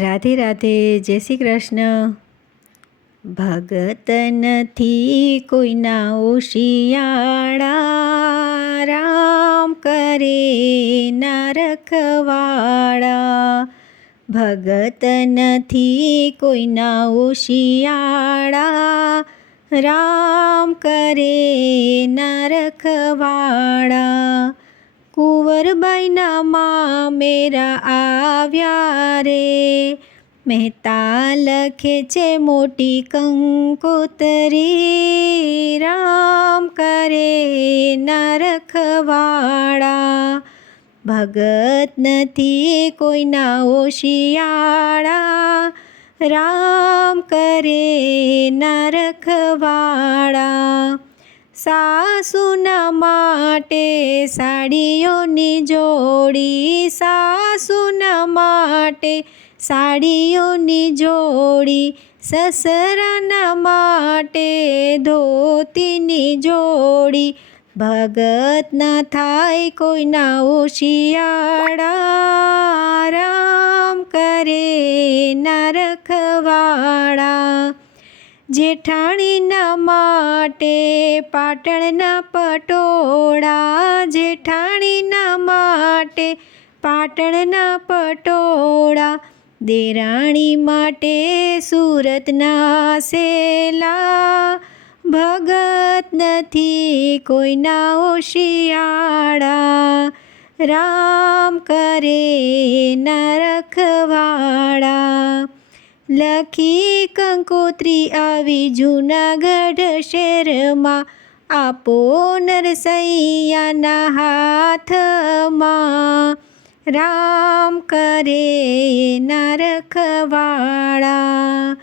રાધે રાધે, જય શ્રી કૃષ્ણ. ભગત નથી કોઈના ઓશિયાળા, રામ કરે નરખવાળા રખવાળા ભગત નથી કોઈના ઓશિયાળા, રામ કરે ના રખવાળા કુંવરબાઈના મા મેરા આવ્યા રે. મહેતા લખે છે મોટી કંકોતરી, રામ કરે નરખવાળા. રખવાળા ભગત નથી કોઈના ઓશિયાળા રામ કરે ના રખવાળા સાસુના માટે સાડીઓની જોડી, સાસુના માટે સાડીઓની જોડી, સસરાના માટે ધોતીની જોડી. ભગત ના થાય કોઈના ઓશિયાળા રામ કરે ના રખવાળા જેઠાણીના માટે, પાટણના પટોળા, જેઠાણીના માટે, પાટણના પટોળા, દેરાણી માટે, સુરતના સેલા, ભગત નથી, કોઈના ઓશિયાળા, રામ કરે ના રખવાળા લખી કંકોત્રી આવી જૂનાગઢ શહેરમાં આપો નરસૈયાના હાથમાં. રામ કરે ના રખવાળા.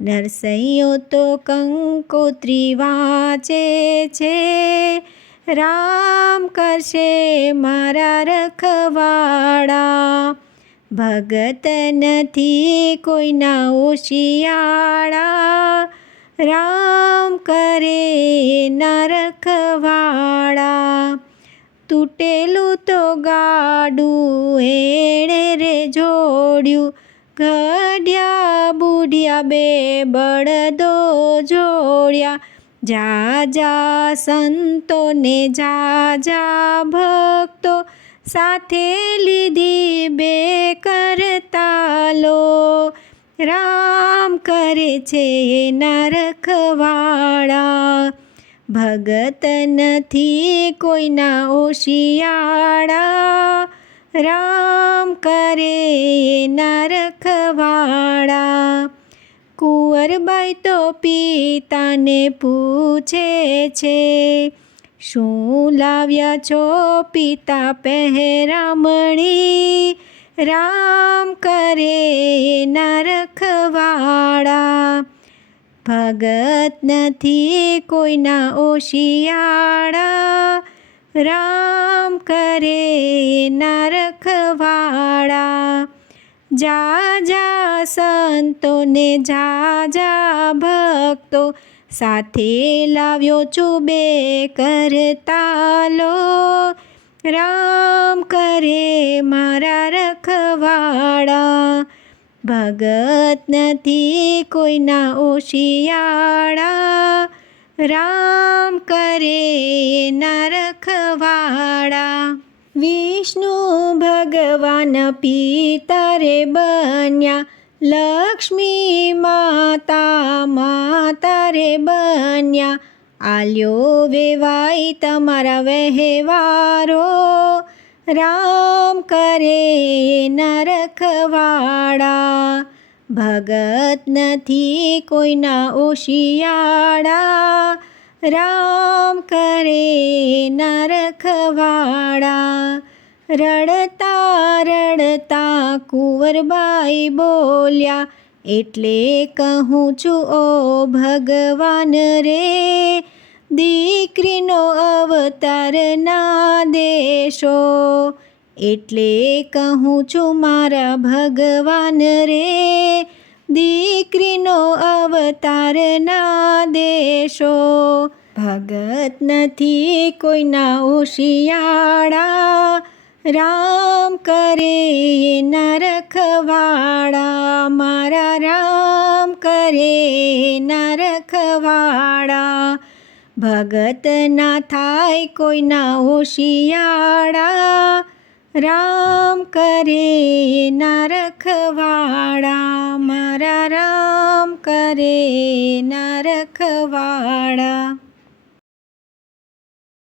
નરસૈયો તો કંકોત્રી વાંચે છે. રામ કરશે મારા રખવાળા. ભગત નથી કોઈના ઓશિયાળા રામ કરે નરખવાળા તૂટેલું તો ગાડું એણે રે જોડ્યું. ઘડ્યા બુઢિયા બે બળદો જોડ્યા. જા જા સંતોને જા જા ભક્તો સાથે લીધી બે કરતાલો. રામ કરે છે નરખવાળા. ભગત નથી કોઈના ઓશિયાળા રામ કરે નરખવાળા. રખવાળા કુંવરબાઈ તો પિતાને પૂછે છે શું લાવ્યા છો પિતા પહેરામણી? રામ કરે ના રખવાળા ભગત નથી કોઈના ઓશિયાળા. રામ કરે ના રખવાળા જા જા સંતોને, જા જા ભક્તો સાથે લાવ્યો છું બે કરતાલો. રામ કરે મારા રખવાડા ભગત નથી કોઈના ઓશિયાળા. રામ કરે ના રખવાડા વિષ્ણુ ભગવાન પિતરે બન્યા. લક્ષ્મી માતા માતા રે બન્યા. આલ્યો વેવાઈ તમારા વહેવારો. રામ કરે નરખવાડા ભગત નથી કોઈના ઓશિયાળા. રામ કરે ના રખવાળા રડતા રડતા કુંવરબાઈ બોલ્યા, એટલે કહું છું, ઓ ભગવાન રે, દીકરીનો અવતાર ના દેશો. એટલે કહું છું, મારા ભગવાન રે, દીકરીનો અવતાર ના દેશો. ભગત નથી કોઈના ઓશિયાળા રામ કરે એ નરખવાળા મારા રામ કરે નરખવાળા ભગત ના થાય કોઈના હોશિયાળા, રામ કરે નરખવાળા મારા રામ કરે ના રખવાડા